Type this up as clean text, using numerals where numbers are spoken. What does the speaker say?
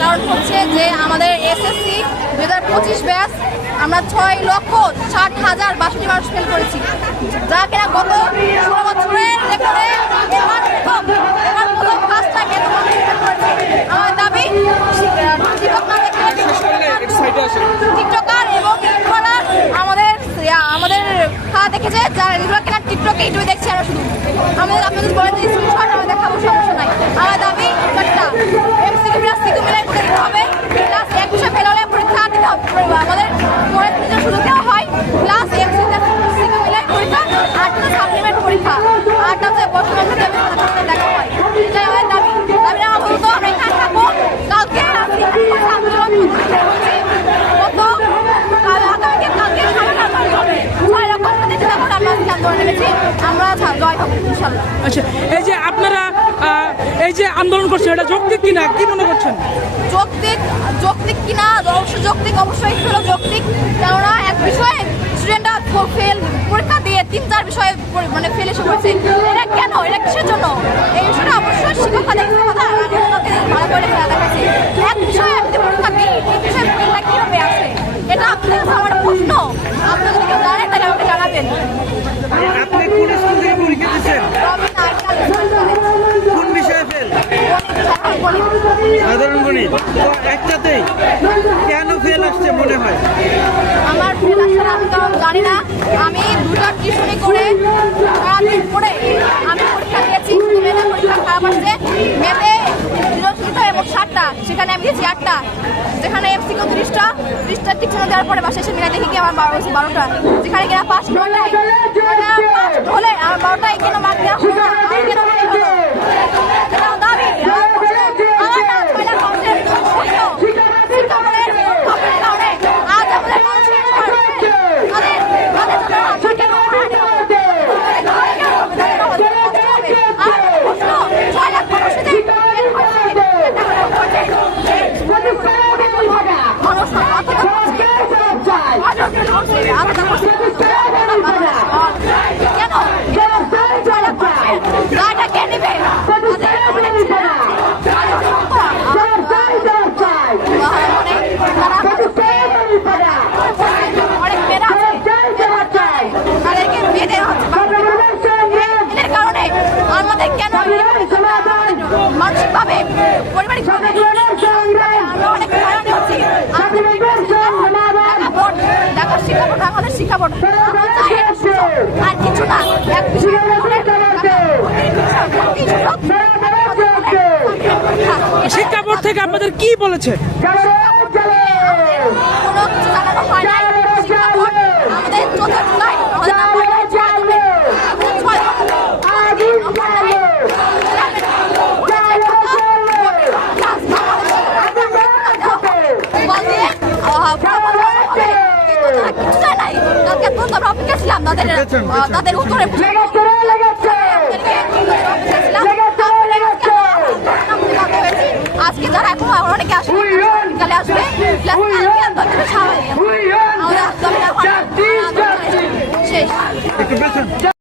কারণ হচ্ছে যে আমাদের এসএসসি 2025 ব্যাচ আমরা 6,60,062 মানুষ ফেল করেছি, যা কিনা গত 16 বছরের রেকর্ডে এবার প্রথম ফার্স্ট টাইম এত মানুষ ফেল করেছে। আমার দাবি টিকটকার এবং ইউটিউবাররা আমাদের খাওয়া দেখেছে, যারা এগুলো কিনা টিকটকে ইউটিউবে দেখছি আমরা শুধু আপনাদের বলে দিই স্ক্রিনশট আমরা দেখাবো, সমস্যা নাই। আমার দাবি একটা এমসিকিউ প্লাস সিকিউ মিলাই করে দিতে হবে, প্লাস এক বিষয় ফেল হলে পরীক্ষা দিতে হবে, আমাদের পরের দিনের সুযোগ দেওয়া হয়, প্লাস এমসিকিউ প্লাস সিকিউ মিলাই পরীক্ষা, আরটা সাপ্লিমেন্ট পরীক্ষা, আরটা হচ্ছে বর্তমান দেখা হয়। এটাই আমার দাবি। দাবি আমার বলতো আমরা এখানে থাকবো, কালকে আচ্ছা, এই যে আপনারা এই যে আন্দোলন করছেন, এটা যৌক্তিক কিনা, কি মনে করছেন? যৌক্তিক কিনা? অবশ্যই যৌক্তিক, অবশ্যই হলো যৌক্তিক। কেননা এক বিষয়ে স্টুডেন্টরা ফেল পরীক্ষা দিয়ে 3-4 বিষয়ে মানে ফেল এসে পড়ছে, এটা কেন? এটা কিসের জন্য? এই বিষয়টা অবশ্যই শিক্ষকরা দেখতে কথা ভালো করে খেলা দেখাচ্ছে। এক বিষয়ে আমি পরীক্ষা দিই, এই বিষয়ে ফেলটা কিভাবে আসে? এটা আপনাদের আমার প্রশ্ন, আপনারা যদি কেউ জানেন তাহলে আমাকে জানাবেন। আপনি কোন স্কুল থেকে পরীক্ষা দিচ্ছেন? কোন বিষয়ে ফেল? সাধারণ গণিত। তো একটাতেই কেন ফেল আসছে মনে হয়? আমার ফেল আসছে আমি কারণ জানি না। আমি 2টা টিউশনি করে সারাদিন পড়ে আমি পরীক্ষা দিয়েছি, মেয়েদের পরীক্ষা খারাপ আসছে, মেয়েতে 0 এবং 7টা, সেখানে আমি দিয়েছি 8টা, যেখানে এমসিকিউ 30টা টিউশন দেওয়ার পরে বাসায় এসে মিলাই দেখি কি আমার 12টা, যেখানে কিনা পাস হলে আমার 12টায় কেন মার্ক দেওয়া হলো না, আমি কেন দাবি আমার না ছয়টা কমপ্লেন আজ আমাদের মানসিকভাবে পরিবারিকভাবে আমরা অনেক হয়রানি হচ্ছি। ঢাকার শিক্ষাবোর্ড, আমাদের শিক্ষাবোর্ড আর কিছু না, এক শিক্ষা বোর্ড থেকে আপনাদের কি বলেছে? কোনো কিছু জানানো হয় নাই। শিক্ষাবোর্ড আমাদের 4 জুলাই তাদের উত্তরে আজকে যারা এখন অনেকে আসবে, বিকালে আসবে, শেষ।